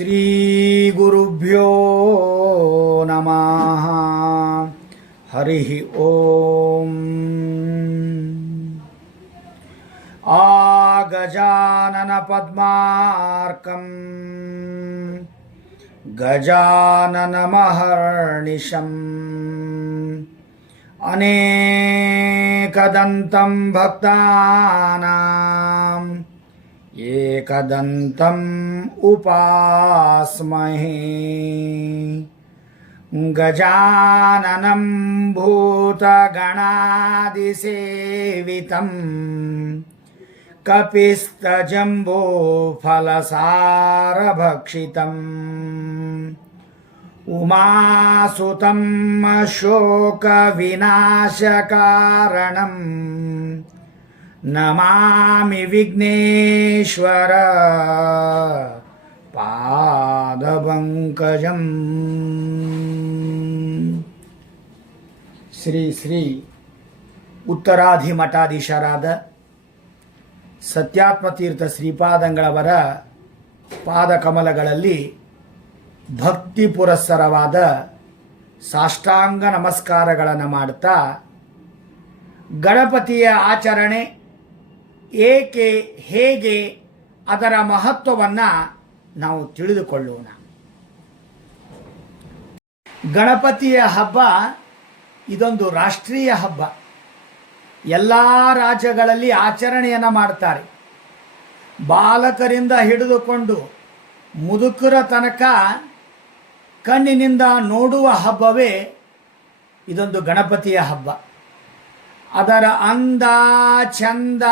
ಶ್ರೀ ಗುರುಭ್ಯೋ ನಮಃ. ಹರಿ ಓಂ. ಆ ಗಜಾನನ ಪದ್ಮಾರ್ಕಂ ಗಜಾನನ ಮಹರ್ನಿಶಂ ಅನೇಕದಂತಂ ಭಕ್ತಾನಾಂ ಏಕದಂತಂ ಉಪಾಸ್ಮಹೇ. ಗಜಾನನಂ ಭೂತಗಣಾದಿಸೇವಿತಂ ಕಪಿಸ್ತಜಂಬೋ ಫಲಸಾರಭಕ್ಷಿತಂ ಉಮಾಸುತಂ ಶೋಕ ವಿನಾಶಕಾರಣಂ ನಮಾಮಿ ವಿಘ್ನೇಶ್ವರ ಪಾದಪಂಕಜಂ. ಶ್ರೀ ಶ್ರೀ ಉತ್ತರಾಧಿಮಠಾಧೀಶರಾದ ಸತ್ಯಾತ್ಮತೀರ್ಥ ಶ್ರೀಪಾದಂಗಳವರ ಪಾದಕಮಲಗಳಲ್ಲಿ ಭಕ್ತಿ ಪುರಸ್ಸರವಾದ ಸಾಷ್ಟಾಂಗ ನಮಸ್ಕಾರಗಳನ್ನು ಮಾಡುತ್ತಾ ಗಣಪತಿಯ ಆಚರಣೆ ಏಕೆ, ಹೇಗೆ, ಅದರ ಮಹತ್ವವನ್ನು ನಾವು ತಿಳಿದುಕೊಳ್ಳೋಣ. ಗಣಪತಿಯ ಹಬ್ಬ ಇದೊಂದು ರಾಷ್ಟ್ರೀಯ ಹಬ್ಬ. ಎಲ್ಲ ರಾಜ್ಯಗಳಲ್ಲಿ ಆಚರಣೆಯನ್ನು ಮಾಡ್ತಾರೆ. ಬಾಲಕರಿಂದ ಹಿಡಿದುಕೊಂಡು ಮುದುಕರ ತನಕ ಕಣ್ಣಿನಿಂದ ನೋಡುವ ಹಬ್ಬವೇ ಇದೊಂದು ಗಣಪತಿಯ ಹಬ್ಬ. ಅದರ ಅಂದ ಚಂದ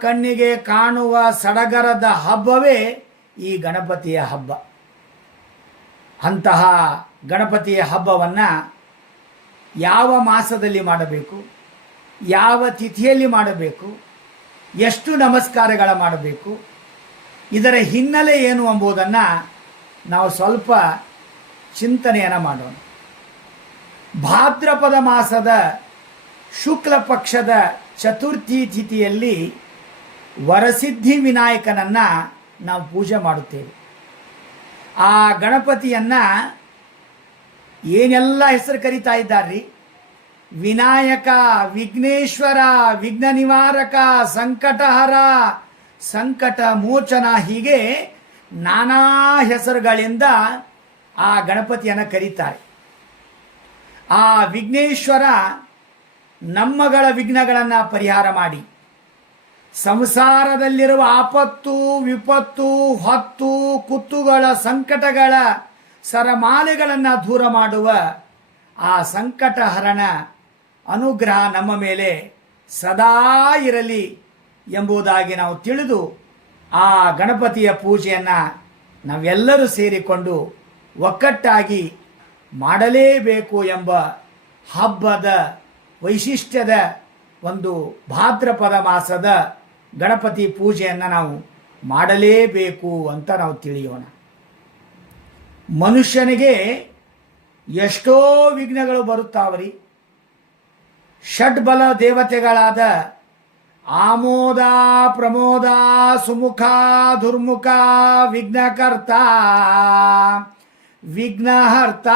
ಕಣ್ಣಿಗೆ ಕಾಣುವ ಸಡಗರದ ಹಬ್ಬವೇ ಈ ಗಣಪತಿಯ ಹಬ್ಬ. ಅಂತಹ ಗಣಪತಿಯ ಹಬ್ಬವನ್ನು ಯಾವ ಮಾಸದಲ್ಲಿ ಮಾಡಬೇಕು, ಯಾವ ತಿಥಿಯಲ್ಲಿ ಮಾಡಬೇಕು, ಎಷ್ಟು ನಮಸ್ಕಾರಗಳ ಮಾಡಬೇಕು, ಇದರ ಹಿನ್ನೆಲೆ ಏನು ಎಂಬುದನ್ನು ನಾವು ಸ್ವಲ್ಪ ಚಿಂತನೆಯನ್ನು ಮಾಡೋಣ. ಭಾದ್ರಪದ ಮಾಸದ ಶುಕ್ಲ ಪಕ್ಷದ ಚತುರ್ಥಿ ತಿಥಿಯಲ್ಲಿ ವರಸಿದ್ಧಿ ವಿನಾಯಕನನ್ನು ನಾವು ಪೂಜೆ ಮಾಡುತ್ತೇವೆ. ಆ ಗಣಪತಿಯನ್ನು ಏನೆಲ್ಲ ಹೆಸರು ಕರೀತಾ ಇದ್ದಾರ್ರಿ? ವಿನಾಯಕ, ವಿಘ್ನೇಶ್ವರ, ವಿಘ್ನ ನಿವಾರಕ, ಸಂಕಟಹರ, ಸಂಕಟ ಮೋಚನ, ಹೀಗೆ ನಾನಾ ಹೆಸರುಗಳಿಂದ ಆ ಗಣಪತಿಯನ್ನು ಕರೀತಾರೆ. ಆ ವಿಘ್ನೇಶ್ವರ ನಮ್ಮಗಳ ವಿಘ್ನಗಳನ್ನು ಪರಿಹಾರ ಮಾಡಿ ಸಂಸಾರದಲ್ಲಿರುವ ಆಪತ್ತು, ವಿಪತ್ತು, ಹೊತ್ತು, ಕುತ್ತುಗಳ, ಸಂಕಟಗಳ ಸರಮಾಲೆಗಳನ್ನು ದೂರ ಮಾಡುವ ಆ ಸಂಕಟಹರಣ ಅನುಗ್ರಹ ನಮ್ಮ ಮೇಲೆ ಸದಾ ಇರಲಿ ಎಂಬುದಾಗಿ ನಾವು ತಿಳಿದು ಆ ಗಣಪತಿಯ ಪೂಜೆಯನ್ನು ನಾವೆಲ್ಲರೂ ಸೇರಿಕೊಂಡು ಒಕ್ಕಟ್ಟಾಗಿ ಮಾಡಲೇಬೇಕು ಎಂಬ ಹಬ್ಬದ ವೈಶಿಷ್ಟ್ಯದ ಒಂದು ಭಾದ್ರಪದ ಮಾಸದ ಗಣಪತಿ ಪೂಜೆಯನ್ನು ನಾವು ಮಾಡಲೇಬೇಕು ಅಂತ ನಾವು ತಿಳಿಯೋಣ. ಮನುಷ್ಯನಿಗೆ ಎಷ್ಟೋ ವಿಘ್ನಗಳು ಬರುತ್ತಾವ್ರಿ. ಷಡ್ಬಲ ದೇವತೆಗಳಾದ ಆಮೋದ, ಪ್ರಮೋದ, ಸುಮುಖ, ದುರ್ಮುಖ, ವಿಘ್ನಕರ್ತ, ವಿಘ್ನಹರ್ತ,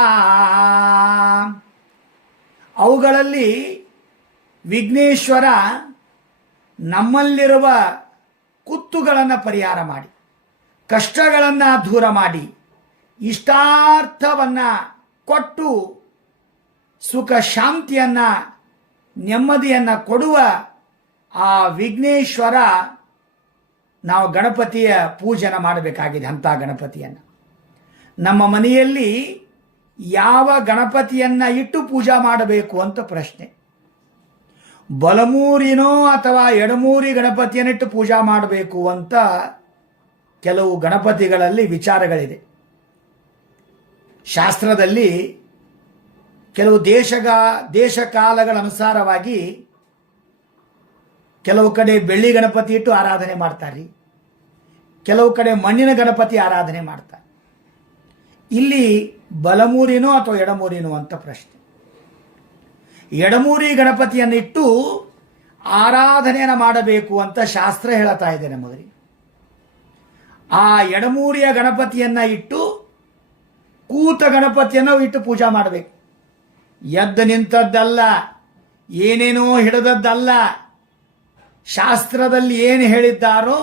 ಅವುಗಳಲ್ಲಿ ವಿಘ್ನೇಶ್ವರ ನಮ್ಮಲ್ಲಿರುವ ಕುತ್ತುಗಳನ್ನು ಪರಿಹಾರ ಮಾಡಿ, ಕಷ್ಟಗಳನ್ನು ದೂರ ಮಾಡಿ, ಇಷ್ಟಾರ್ಥವನ್ನು ಕೊಟ್ಟು ಸುಖ ಶಾಂತಿಯನ್ನು, ನೆಮ್ಮದಿಯನ್ನು ಕೊಡುವ ಆ ವಿಘ್ನೇಶ್ವರ ನಾವು ಗಣಪತಿಯ ಪೂಜನ ಮಾಡಬೇಕಾಗಿದೆ. ಅಂಥ ಗಣಪತಿಯನ್ನು ನಮ್ಮ ಮನೆಯಲ್ಲಿ ಯಾವ ಗಣಪತಿಯನ್ನು ಇಟ್ಟು ಪೂಜಾ ಮಾಡಬೇಕು ಅಂತ ಪ್ರಶ್ನೆ. ಬಲಮೂರಿನೋ ಅಥವಾ ಎಡಮೂರಿ ಗಣಪತಿಯನ್ನಿಟ್ಟು ಪೂಜಾ ಮಾಡಬೇಕು ಅಂತ ಕೆಲವು ಗಣಪತಿಗಳಲ್ಲಿ ವಿಚಾರಗಳಿದೆ. ಶಾಸ್ತ್ರದಲ್ಲಿ ಕೆಲವು ದೇಶ ಕಾಲಗಳ ಅನುಸಾರವಾಗಿ ಕೆಲವು ಕಡೆ ಬೆಳ್ಳಿ ಗಣಪತಿ ಇಟ್ಟು ಆರಾಧನೆ ಮಾಡ್ತಾರೆ, ಕೆಲವು ಕಡೆ ಮಣ್ಣಿನ ಗಣಪತಿ ಆರಾಧನೆ ಮಾಡ್ತಾರೆ. ಇಲ್ಲಿ ಬಲಮೂರಿನೋ ಅಥವಾ ಎಡಮೂರಿನೋ ಅಂತ ಪ್ರಶ್ನೆ. ಎಡಮೂರಿ ಗಣಪತಿಯನ್ನಿಟ್ಟು ಆರಾಧನೆಯನ್ನು ಮಾಡಬೇಕು ಅಂತ ಶಾಸ್ತ್ರ ಹೇಳ್ತಾ ಇದೆ ನಮಗೆ. ಆ ಎಡಮೂರಿಯ ಗಣಪತಿಯನ್ನು ಇಟ್ಟು ಕೂತ ಗಣಪತಿಯನ್ನು ಇಟ್ಟು ಪೂಜಾ ಮಾಡಬೇಕು. ಎದ್ದು ನಿಂತದ್ದಲ್ಲ, ಏನೇನೋ ಹಿಡಿದದ್ದಲ್ಲ. ಶಾಸ್ತ್ರದಲ್ಲಿ ಏನು ಹೇಳಿದ್ದಾರೋ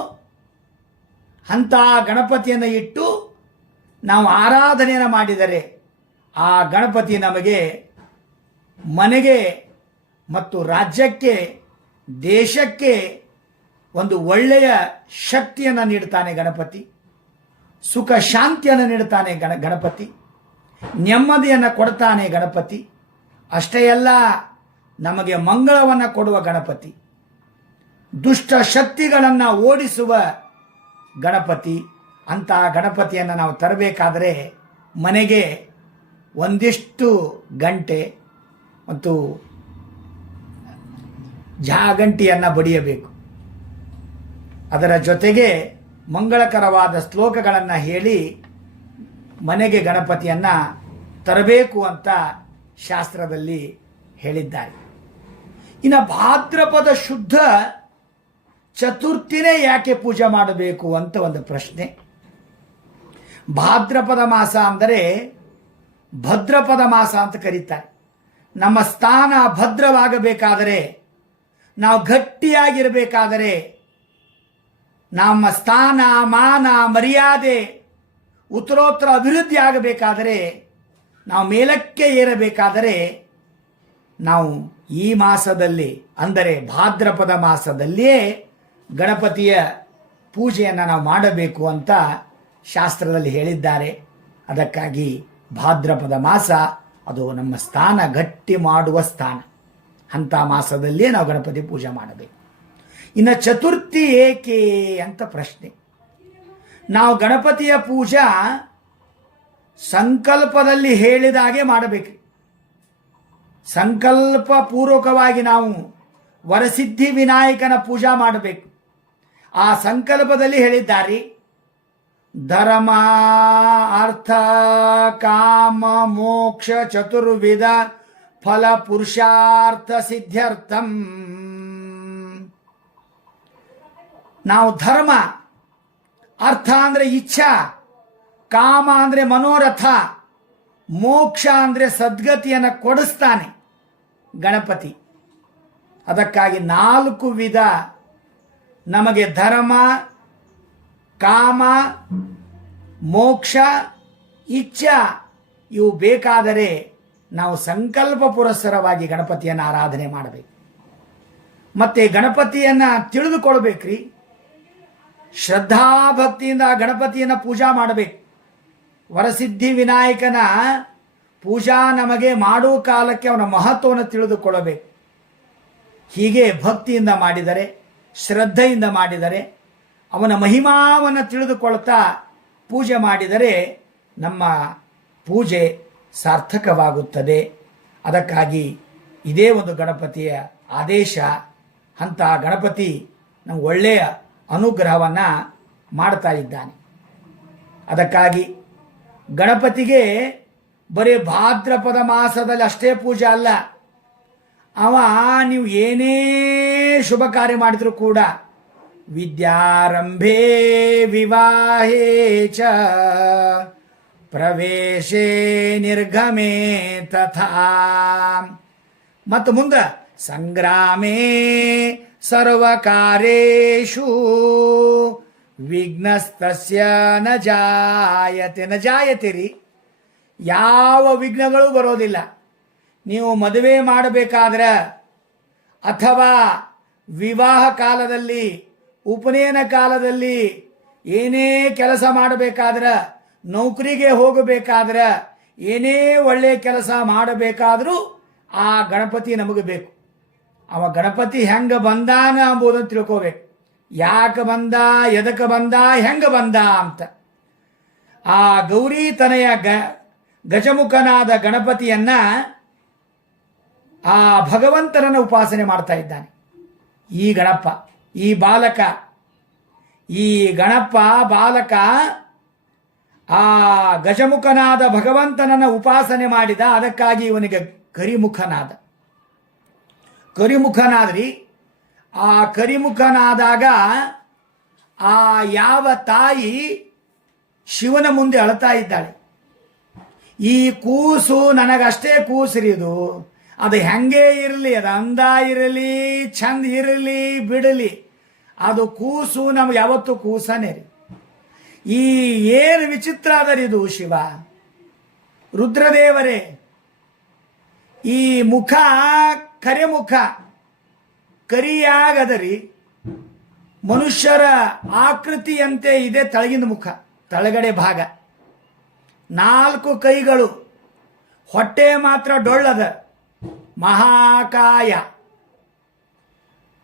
ಅಂಥ ಗಣಪತಿಯನ್ನು ಇಟ್ಟು ನಾವು ಆರಾಧನೆಯನ್ನು ಮಾಡಿದರೆ ಆ ಗಣಪತಿ ನಮಗೆ ಮನೆಗೆ ಮತ್ತು ರಾಜ್ಯಕ್ಕೆ ದೇಶಕ್ಕೆ ಒಂದು ಒಳ್ಳೆಯ ಶಕ್ತಿಯನ್ನು ನೀಡ್ತಾನೆ ಗಣಪತಿ. ಸುಖ ಶಾಂತಿಯನ್ನು ನೀಡ್ತಾನೆ ಗಣಪತಿ. ನೆಮ್ಮದಿಯನ್ನು ಕೊಡ್ತಾನೆ ಗಣಪತಿ. ಅಷ್ಟೇ ಅಲ್ಲ, ನಮಗೆ ಮಂಗಳವನ್ನು ಕೊಡುವ ಗಣಪತಿ, ದುಷ್ಟ ಶಕ್ತಿಗಳನ್ನು ಓಡಿಸುವ ಗಣಪತಿ. ಅಂಥ ಗಣಪತಿಯನ್ನು ನಾವು ತರಬೇಕಾದರೆ ಮನೆಗೆ ಒಂದಿಷ್ಟು ಗಂಟೆ ಮತ್ತು ಜಾಗಂಟಿಯನ್ನು ಬಡಿಯಬೇಕು. ಅದರ ಜೊತೆಗೆ ಮಂಗಳಕರವಾದ ಶ್ಲೋಕಗಳನ್ನು ಹೇಳಿ ಮನೆಗೆ ಗಣಪತಿಯನ್ನು ತರಬೇಕು ಅಂತ ಶಾಸ್ತ್ರದಲ್ಲಿ ಹೇಳಿದ್ದಾರೆ. ಇನ್ನು ಭಾದ್ರಪದ ಶುದ್ಧ ಚತುರ್ಥಿನೇ ಯಾಕೆ ಪೂಜೆ ಮಾಡಬೇಕು ಅಂತ ಒಂದು ಪ್ರಶ್ನೆ. ಭಾದ್ರಪದ ಮಾಸ ಅಂದರೆ ಭದ್ರಪದ ಮಾಸ ಅಂತ ಕರೀತಾರೆ. ನಮ್ಮ ಸ್ಥಾನ ಭದ್ರವಾಗಬೇಕಾದರೆ, ನಾವು ಗಟ್ಟಿಯಾಗಿರಬೇಕಾದರೆ, ನಮ್ಮ ಸ್ಥಾನ ಮಾನ ಮರ್ಯಾದೆ ಉತ್ತರೋತ್ತರ ಅಭಿವೃದ್ಧಿ ಆಗಬೇಕಾದರೆ, ನಾವು ಮೇಲಕ್ಕೆ ಏರಬೇಕಾದರೆ ನಾವು ಈ ಮಾಸದಲ್ಲಿ ಅಂದರೆ ಭಾದ್ರಪದ ಮಾಸದಲ್ಲಿಯೇ ಗಣಪತಿಯ ಪೂಜೆಯನ್ನು ನಾವು ಮಾಡಬೇಕು ಅಂತ ಶಾಸ್ತ್ರದಲ್ಲಿ ಹೇಳಿದ್ದಾರೆ. ಅದಕ್ಕಾಗಿ ಭಾದ್ರಪದ ಮಾಸ ಅದು ನಮ್ಮ ಸ್ಥಾನ ಗಟ್ಟಿ ಮಾಡುವ ಸ್ಥಾನ. ಅಂಥ ಮಾಸದಲ್ಲಿಯೇ ನಾವು ಗಣಪತಿ ಪೂಜೆ ಮಾಡಬೇಕು. ಇನ್ನು ಚತುರ್ಥಿ ಏಕೆ ಅಂತ ಪ್ರಶ್ನೆ. ನಾವು ಗಣಪತಿಯ ಪೂಜಾ ಸಂಕಲ್ಪದಲ್ಲಿ ಹೇಳಿದಾಗೆ ಮಾಡಬೇಕು. ಸಂಕಲ್ಪ ಪೂರ್ವಕವಾಗಿ ನಾವು ವರಸಿದ್ಧಿ ವಿನಾಯಕನ ಪೂಜಾ ಮಾಡಬೇಕು. ಆ ಸಂಕಲ್ಪದಲ್ಲಿ ಹೇಳಿದ್ದಾರೆ, ಧರ್ಮ ಅರ್ಥ ಕಾಮ ಮೋಕ್ಷ ಚತುರ್ವಿಧ ಫಲ ಪುರುಷಾರ್ಥ ಸಿದ್ಧ್ಯರ್ಥಂ. ನಾವು ಧರ್ಮ, ಅರ್ಥ ಅಂದರೆ ಇಚ್ಛಾ, ಕಾಮ ಅಂದರೆ ಮನೋರಥ, ಮೋಕ್ಷ ಅಂದರೆ ಸದ್ಗತಿಯನ್ನು ಕೊಡಿಸ್ತಾನೆ ಗಣಪತಿ. ಅದಕ್ಕಾಗಿ 4 ವಿಧ ನಮಗೆ ಧರ್ಮ, ಕಾಮ, ಮೋಕ್ಷ, ಇಚ್ಛಾ ಇವು ಬೇಕಾದರೆ ನಾವು ಸಂಕಲ್ಪ ಪುರಸ್ಸರವಾಗಿ ಗಣಪತಿಯನ್ನು ಆರಾಧನೆ ಮಾಡಬೇಕು. ಮತ್ತೆ ಗಣಪತಿಯನ್ನು ತಿಳಿದುಕೊಳ್ಬೇಕ್ರಿ. ಶ್ರದ್ಧಾಭಕ್ತಿಯಿಂದ ಗಣಪತಿಯನ್ನು ಪೂಜಾ ಮಾಡಬೇಕು. ವರಸಿದ್ಧಿ ವಿನಾಯಕನ ಪೂಜಾ ನಮಗೆ ಮಾಡುವ ಕಾಲಕ್ಕೆ ಅವನ ಮಹತ್ವವನ್ನು ತಿಳಿದುಕೊಳ್ಳಬೇಕು. ಹೀಗೆ ಭಕ್ತಿಯಿಂದ ಮಾಡಿದರೆ, ಶ್ರದ್ಧೆಯಿಂದ ಮಾಡಿದರೆ, ಅವನ ಮಹಿಮಾವನ್ನು ತಿಳಿದುಕೊಳ್ತಾ ಪೂಜೆ ಮಾಡಿದರೆ ನಮ್ಮ ಪೂಜೆ ಸಾರ್ಥಕವಾಗುತ್ತದೆ. ಅದಕ್ಕಾಗಿ ಇದೇ ಒಂದು ಗಣಪತಿಯ ಆದೇಶ. ಅಂಥ ಗಣಪತಿ ನಮ್ಗೆ ಒಳ್ಳೆಯ ಅನುಗ್ರಹವನ್ನು ಮಾಡ್ತಾ ಇದ್ದಾನೆ. ಅದಕ್ಕಾಗಿ ಗಣಪತಿಗೆ ಬರೀ ಭಾದ್ರಪದ ಮಾಸದಲ್ಲಿ ಅಷ್ಟೇ ಪೂಜೆ ಅಲ್ಲ, ಅವ ನೀವು ಏನೇ ಶುಭ ಕಾರ್ಯ ಮಾಡಿದರೂ ಕೂಡ ವಿದ್ಯಾರಂಭೆ ವಿವಾಹೇ ಚ ಪ್ರವೇಶೇ ನಿರ್ಗಮೇ ತಥಾ ಮತ್ತು ಮುಂದೆ ಸಂಗ್ರಾಮೇ ಸರ್ವಕಾರ್ಯೇಷು ವಿಘ್ನಸ್ತಸ್ಯ ನ ಜಾಯತೆ ರೀ. ಯಾವ ವಿಘ್ನಗಳು ಬರೋದಿಲ್ಲ. ನೀವು ಮದುವೆ ಮಾಡಬೇಕಾದ್ರೆ ಅಥವಾ ವಿವಾಹ ಕಾಲದಲ್ಲಿ, ಉಪನಯನ ಕಾಲದಲ್ಲಿ, ಏನೇ ಕೆಲಸ ಮಾಡಬೇಕಾದ್ರೆ, ನೌಕರಿಗೆ ಹೋಗಬೇಕಾದ್ರೆ, ಏನೇ ಒಳ್ಳೆಯ ಕೆಲಸ ಮಾಡಬೇಕಾದರೂ ಆ ಗಣಪತಿ ನಮಗೆ ಬೇಕು. ಅವ ಗಣಪತಿ ಹೆಂಗೆ ಬಂದಾನ ಎಂಬುದನ್ನು ತಿಳ್ಕೋಬೇಕು. ಯಾಕೆ ಬಂದ, ಎದಕ್ಕೆ ಬಂದ, ಹೆಂಗೆ ಬಂದ ಅಂತ. ಆ ಗೌರಿ ತನೆಯ ಗಜಮುಖನಾದ ಗಣಪತಿಯನ್ನ ಆ ಭಗವಂತನನ್ನು ಉಪಾಸನೆ ಮಾಡ್ತಾ ಇದ್ದಾನೆ ಈ ಗಣಪ, ಈ ಬಾಲಕ. ಈ ಗಣಪ ಬಾಲಕ ಆ ಗಜಮುಖನಾದ ಭಗವಂತನನ್ನು ಉಪಾಸನೆ ಮಾಡಿದ. ಅದಕ್ಕಾಗಿ ಇವನಿಗೆ ಕರಿಮುಖನಾದ್ರಿ. ಆ ಕರಿಮುಖನಾದಾಗ ಆ ಯಾವ ತಾಯಿ ಶಿವನ ಮುಂದೆ ಅಳ್ತಾ ಇದ್ದಾಳೆ, ಈ ಕೂಸು ನನಗಷ್ಟೇ ಕೂಸಿರಿದು, ಅದು ಹೆಂಗೆ ಇರಲಿ, ಅದು ಅಂದ ಇರಲಿ, ಚಂದ ಇರಲಿ, ಬಿಡಲಿ, ಅದು ಕೂಸು ನಮ್ಗೆ ಯಾವತ್ತು ಕೂಸನೇ ರೀ. ಈ ಏನು ವಿಚಿತ್ರ ಅದರಿದು ಶಿವ ರುದ್ರದೇವರೇ. ಈ ಮುಖ ಕರೆ ಮುಖ ಕರಿಯಾಗದರಿ, ಮನುಷ್ಯರ ಆಕೃತಿಯಂತೆ ಇದೆ ತಳಗಿನ ಮುಖ, ತಳಗಡೆ ಭಾಗ 4 ಕೈಗಳು, ಹೊಟ್ಟೆ ಮಾತ್ರ ಡೊಳ್ಳದ, ಮಹಾಕಾಯ.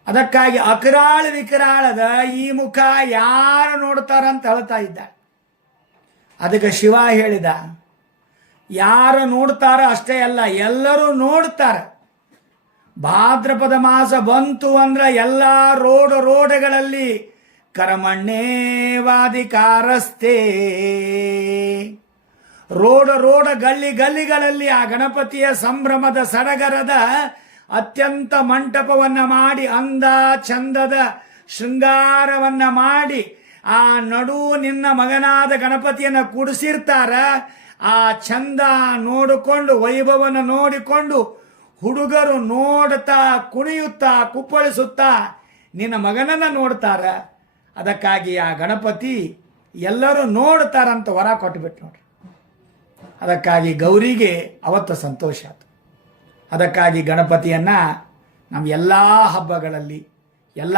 ಅದಕ್ಕಾಗಿ ಅಕರಾಳ ವಿಕರಾಳದ ಈ ಮುಖ ಯಾರು ನೋಡ್ತಾರಂತ ಹೇಳ್ತಾ ಇದ್ದ. ಅದಕ್ಕೆ ಶಿವ ಹೇಳಿದ, ಯಾರು ನೋಡ್ತಾರ ಅಷ್ಟೇ ಅಲ್ಲ, ಎಲ್ಲರೂ ನೋಡ್ತಾರ. ಭಾದ್ರಪದ ಮಾಸ ಬಂತು ಅಂದ್ರೆ ಎಲ್ಲ ರೋಡಗಳಲ್ಲಿ ಕರಮಣ್ಣೇವಾದಿಕಾರಸ್ತೆ, ರೋಡ ಗಲ್ಲಿಗಳಲ್ಲಿ ಆ ಗಣಪತಿಯ ಸಂಭ್ರಮದ ಸಡಗರದ ಅತ್ಯಂತ ಮಂಟಪವನ್ನ ಮಾಡಿ, ಅಂದ ಚಂದದ ಶೃಂಗಾರವನ್ನ ಮಾಡಿ, ಆ ನಡು ನಿನ್ನ ಮಗನಾದ ಗಣಪತಿಯನ್ನ ಕೂಡಿಸಿರ್ತಾರ. ಆ ಚಂದ ನೋಡಿಕೊಂಡು, ವೈಭವನ ನೋಡಿಕೊಂಡು ಹುಡುಗರು ನೋಡ್ತಾ ಕುಣಿಯುತ್ತಾ ಕುಪ್ಪಳಿಸುತ್ತಾ ನಿನ್ನ ಮಗನನ್ನ ನೋಡ್ತಾರ. ಅದಕ್ಕಾಗಿ ಆ ಗಣಪತಿ ಎಲ್ಲರೂ ನೋಡ್ತಾರಂತ ವರ ಕೊಟ್ಟುಬಿಟ್ಟು ನೋಡ್ರಿ. ಅದಕ್ಕಾಗಿ ಗೌರಿಗೆ ಅವತ್ತು ಸಂತೋಷ ಆಯ್ತು. ಅದಕ್ಕಾಗಿ ಗಣಪತಿಯನ್ನ ನಮ್ಮ ಎಲ್ಲ ಹಬ್ಬಗಳಲ್ಲಿ, ಎಲ್ಲ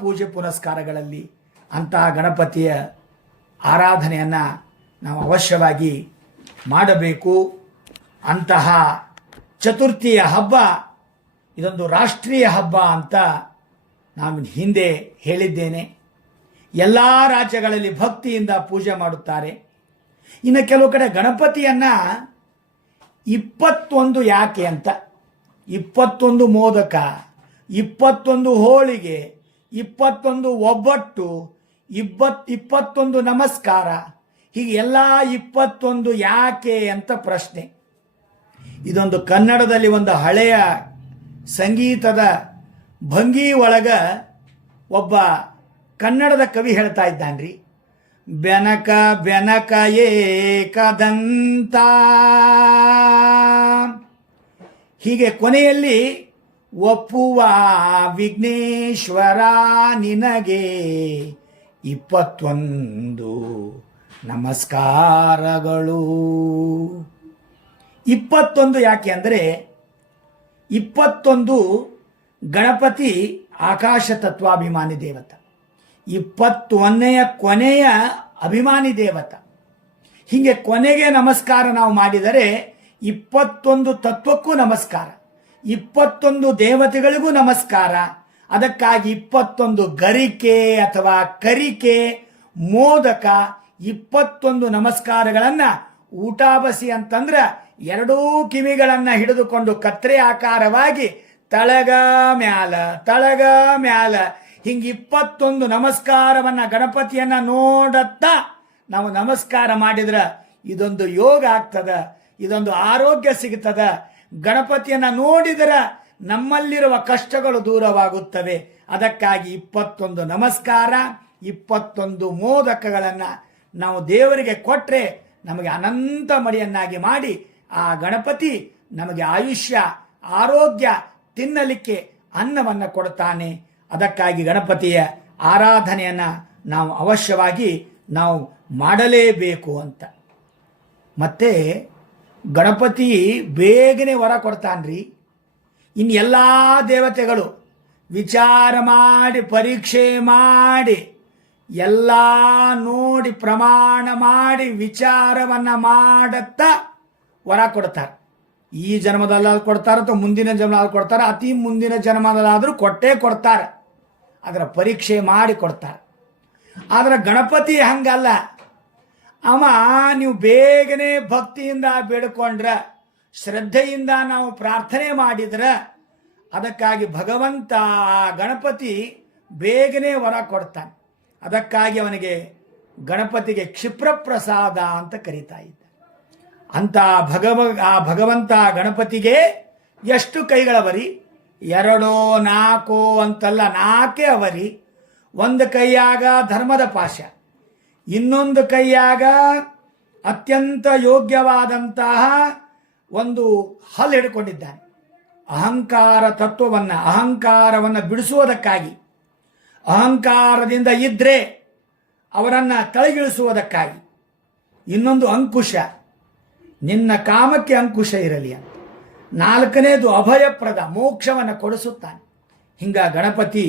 ಪೂಜೆ ಪುನಸ್ಕಾರಗಳಲ್ಲಿ ಅಂತಹ ಗಣಪತಿಯ ಆರಾಧನೆಯನ್ನು ನಾವು ಅವಶ್ಯವಾಗಿ ಮಾಡಬೇಕು. ಅಂತಹ ಚತುರ್ಥಿಯ ಹಬ್ಬ ಇದೊಂದು ರಾಷ್ಟ್ರೀಯ ಹಬ್ಬ ಅಂತ ನಾನು ಹಿಂದೆ ಹೇಳಿದ್ದೇನೆ. ಎಲ್ಲ ರಾಜ್ಯಗಳಲ್ಲಿ ಭಕ್ತಿಯಿಂದ ಪೂಜೆ ಮಾಡುತ್ತಾರೆ. ಇನ್ನು ಕೆಲವು ಕಡೆ ಗಣಪತಿಯನ್ನ 21 ಯಾಕೆ ಅಂತ, 21 ಮೋದಕ, 21 ಹೋಳಿಗೆ, 21 ಒಬ್ಬಟ್ಟು, 21 ನಮಸ್ಕಾರ, ಹೀಗೆ ಎಲ್ಲ 21 ಯಾಕೆ ಅಂತ ಪ್ರಶ್ನೆ. ಇದೊಂದು ಕನ್ನಡದಲ್ಲಿ ಒಂದು ಹಳೆಯ ಸಂಗೀತದ ಭಂಗಿ ಒಳಗ ಒಬ್ಬ ಕನ್ನಡದ ಕವಿ ಹೇಳ್ತಾ ಇದ್ದಾನ್ರಿ, ಬೆನಕ ಬೆನಕ ಏಕದಂತ. ಹೀಗೆ ಕೊನೆಯಲ್ಲಿ ಒಪ್ಪುವ ವಿಘ್ನೇಶ್ವರ ನಿನಗೆ 21 ನಮಸ್ಕಾರಗಳು. 21 ಯಾಕೆ ಅಂದರೆ 21 ಗಣಪತಿ ಆಕಾಶ ತತ್ವಾಭಿಮಾನಿ ದೇವತ, 21ನೆಯ ಕೊನೆಯ ಅಭಿಮಾನಿ ದೇವತ. ಹೀಗೆ ಕೊನೆಗೆ ನಮಸ್ಕಾರ ನಾವು ಮಾಡಿದರೆ 21 ತತ್ವಕ್ಕೂ ನಮಸ್ಕಾರ, 21 ದೇವತೆಗಳಿಗೂ ನಮಸ್ಕಾರ. ಅದಕ್ಕಾಗಿ 21 ಗರಿಕೆ ಅಥವಾ ಕರಿಕೆ, ಮೋದಕ, 21 ನಮಸ್ಕಾರಗಳನ್ನ ಊಟಾಬಸಿ ಅಂತಂದ್ರೆ ಎರಡೂ ಕಿವಿಗಳನ್ನ ಹಿಡಿದುಕೊಂಡು ಕತ್ರೆ ಆಕಾರವಾಗಿ ತಳಗ ಮ್ಯಾಲ ಹಿಂಗೆ 21 ನಮಸ್ಕಾರವನ್ನ ಗಣಪತಿಯನ್ನ ನೋಡತ್ತಾ ನಾವು ನಮಸ್ಕಾರ ಮಾಡಿದ್ರೆ ಇದೊಂದು ಯೋಗ ಆಗ್ತದ, ಇದೊಂದು ಆರೋಗ್ಯ ಸಿಗುತ್ತದ. ಗಣಪತಿಯನ್ನ ನೋಡಿದರೆ ನಮ್ಮಲ್ಲಿರುವ ಕಷ್ಟಗಳು ದೂರವಾಗುತ್ತವೆ. ಅದಕ್ಕಾಗಿ 21 ನಮಸ್ಕಾರ, 21 ಮೋದಕಗಳನ್ನ ನಾವು ದೇವರಿಗೆ ಕೊಟ್ರೆ ನಮಗೆ ಅನಂತ ಮಡಿಯನ್ನಾಗಿ ಮಾಡಿ ಆ ಗಣಪತಿ ನಮಗೆ ಆಯುಷ್ಯ, ಆರೋಗ್ಯ, ತಿನ್ನಲಿಕ್ಕೆ ಅನ್ನವನ್ನು ಕೊಡ್ತಾನೆ. ಅದಕ್ಕಾಗಿ ಗಣಪತಿಯ ಆರಾಧನೆಯನ್ನ ನಾವು ಅವಶ್ಯವಾಗಿ ನಾವು ಮಾಡಲೇಬೇಕು ಅಂತ. ಮತ್ತೆ ಗಣಪತಿ ಬೇಗನೆ ವರ ಕೊಡ್ತಾನ್ರಿ. ಇನ್ನು ಎಲ್ಲ ದೇವತೆಗಳು ವಿಚಾರ ಮಾಡಿ, ಪರೀಕ್ಷೆ ಮಾಡಿ, ಎಲ್ಲ ನೋಡಿ, ಪ್ರಮಾಣ ಮಾಡಿ, ವಿಚಾರವನ್ನ ಮಾಡುತ್ತಾ ವರ ಕೊಡ್ತಾರೆ. ಈ ಜನ್ಮದಲ್ಲಾದ್ರೂ ಕೊಡ್ತಾರೆ ಅಥವಾ ಮುಂದಿನ ಜನ್ಮದಲ್ಲಿ ಕೊಡ್ತಾರೆ, ಅತಿ ಮುಂದಿನ ಜನ್ಮದಲ್ಲಾದ್ರೂ ಕೊಟ್ಟೇ ಕೊಡ್ತಾರೆ. ಅದರ ಪರೀಕ್ಷೆ ಮಾಡಿ ಕೊಡ್ತಾರೆ. ಆದ್ರೆ ಗಣಪತಿ ಹಂಗಲ್ಲ. ಅವ ನೀವು ಬೇಗನೆ ಭಕ್ತಿಯಿಂದ ಬೇಡಿಕೊಂಡ್ರೆ, ಶ್ರದ್ಧೆಯಿಂದ ನಾವು ಪ್ರಾರ್ಥನೆ ಮಾಡಿದ್ರೆ ಅದಕ್ಕಾಗಿ ಭಗವಂತ ಗಣಪತಿ ಬೇಗನೆ ವರ ಕೊಡ್ತಾನೆ. ಅದಕ್ಕಾಗಿ ಅವನಿಗೆ ಗಣಪತಿಗೆ ಕ್ಷಿಪ್ರ ಪ್ರಸಾದ ಅಂತ ಕರೀತಾ ಇದ್ದ. ಅಂತ ಭಗವಂತ ಗಣಪತಿಗೆ ಎಷ್ಟು ಕೈಗಳವರಿ? 2 4 ಅಂತಲ್ಲ, 4 ಅವರಿ. ಒಂದು ಕೈಯಾಗ ಧರ್ಮದ ಪಾಶ, ಇನ್ನೊಂದು ಕೈಯಾಗ ಅತ್ಯಂತ ಯೋಗ್ಯವಾದಂತಹ ಒಂದು ಹಲ್ಲು ಹಿಡ್ಕೊಂಡಿದ್ದಾನೆ. ಅಹಂಕಾರ ತತ್ವವನ್ನು, ಅಹಂಕಾರವನ್ನು ಬಿಡಿಸುವುದಕ್ಕಾಗಿ, ಅಹಂಕಾರದಿಂದ ಇದ್ದರೆ ಅವರನ್ನು ತಳಗಿಳಿಸುವುದಕ್ಕಾಗಿ. ಇನ್ನೊಂದು ಅಂಕುಶ, ನಿನ್ನ ಕಾಮಕ್ಕೆ ಅಂಕುಶ ಇರಲಿ ಅಂತ. ನಾಲ್ಕನೇದು ಅಭಯಪ್ರದ, ಮೋಕ್ಷವನ್ನು ಕೊಡಿಸುತ್ತಾನೆ. ಹಿಂಗ ಗಣಪತಿ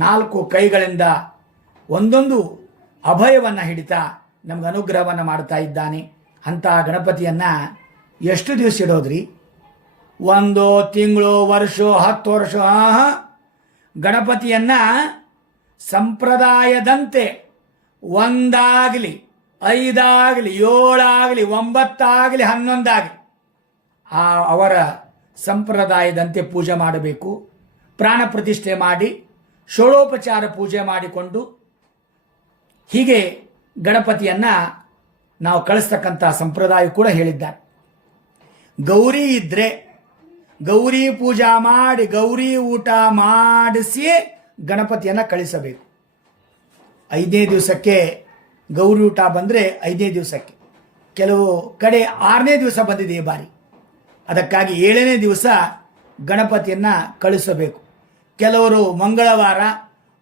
4 ಕೈಗಳಿಂದ ಒಂದೊಂದು ಅಭಯವನ್ನು ಹಿಡಿತಾ ನಮ್ಗೆ ಅನುಗ್ರಹವನ್ನು ಮಾಡ್ತಾ ಇದ್ದಾನೆ. ಅಂಥ ಗಣಪತಿಯನ್ನು ಎಷ್ಟು ದಿವಸ ಇಡೋದ್ರಿ? 1 ತಿಂಗಳು, ವರ್ಷ, 10 ವರ್ಷ? ಗಣಪತಿಯನ್ನು ಸಂಪ್ರದಾಯದಂತೆ 1 ಆಗಲಿ, 5 ಆಗಲಿ, 7 ಆಗಲಿ, 9 ಆಗಲಿ, 11 ಆಗಲಿ ಅವರ ಸಂಪ್ರದಾಯದಂತೆ ಪೂಜೆ ಮಾಡಬೇಕು. ಪ್ರಾಣ ಪ್ರತಿಷ್ಠೆ ಮಾಡಿ ಷೋಡೋಪಚಾರ ಪೂಜೆ ಮಾಡಿಕೊಂಡು ಹೀಗೆ ಗಣಪತಿಯನ್ನು ನಾವು ಕಳಿಸ್ತಕ್ಕಂಥ ಸಂಪ್ರದಾಯ ಕೂಡ ಹೇಳಿದ್ದಾರೆ. ಗೌರಿ ಇದ್ದರೆ ಗೌರಿ ಪೂಜಾ ಮಾಡಿ ಗೌರಿ ಊಟ ಮಾಡಿಸಿ ಗಣಪತಿಯನ್ನು ಕಳಿಸಬೇಕು. 5ನೇ ದಿವಸಕ್ಕೆ ಗೌರಿ ಊಟ ಬಂದರೆ 5ನೇ ದಿವಸಕ್ಕೆ, ಕೆಲವು ಕಡೆ 6ನೇ ದಿವಸ ಬಂದಿದೆ ಈ ಬಾರಿ. ಅದಕ್ಕಾಗಿ 7ನೇ ದಿವಸ ಗಣಪತಿಯನ್ನು ಕಳಿಸಬೇಕು. ಕೆಲವರು ಮಂಗಳವಾರ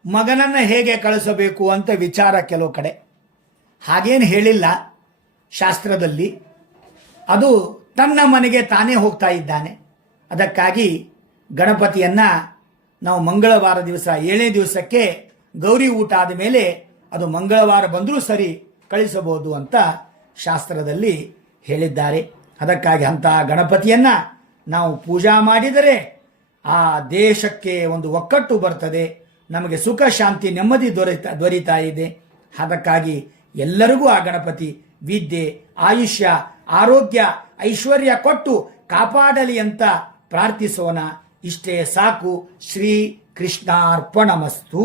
ಮಗನನ್ನು ಹೇಗೆ ಕಳಿಸಬೇಕು ಅಂತ ವಿಚಾರ ಕೆಲವು ಕಡೆ. ಹಾಗೇನು ಹೇಳಿಲ್ಲ ಶಾಸ್ತ್ರದಲ್ಲಿ, ಅದು ತನ್ನ ಮನೆಗೆ ತಾನೇ ಹೋಗ್ತಾ ಇದ್ದಾನೆ. ಅದಕ್ಕಾಗಿ ಗಣಪತಿಯನ್ನು ನಾವು ಮಂಗಳವಾರ ದಿವಸ 7ನೇ ದಿವಸಕ್ಕೆ ಗೌರಿ ಊಟ ಆದ ಮೇಲೆ ಅದು ಮಂಗಳವಾರ ಬಂದರೂ ಸರಿ ಕಳಿಸಬಹುದು ಅಂತ ಶಾಸ್ತ್ರದಲ್ಲಿ ಹೇಳಿದ್ದಾರೆ. ಅದಕ್ಕಾಗಿ ಅಂತಹ ಗಣಪತಿಯನ್ನು ನಾವು ಪೂಜಾ ಮಾಡಿದರೆ ಆ ದೇಶಕ್ಕೆ ಒಂದು ಒಕ್ಕಟ್ಟು ಬರ್ತದೆ, ನಮಗೆ ಸುಖ ಶಾಂತಿ ನೆಮ್ಮದಿ ದೊರೀತಾ ಇದೆ. ಅದಕ್ಕಾಗಿ ಎಲ್ಲರಿಗೂ ಆ ಗಣಪತಿ ವಿದ್ಯೆ, ಆಯುಷ್ಯ, ಆರೋಗ್ಯ, ಐಶ್ವರ್ಯ ಕೊಟ್ಟು ಕಾಪಾಡಲಿ ಅಂತ ಪ್ರಾರ್ಥಿಸೋಣ. ಇಷ್ಟೇ ಸಾಕು. ಶ್ರೀ ಕೃಷ್ಣಾರ್ಪಣಮಸ್ತು.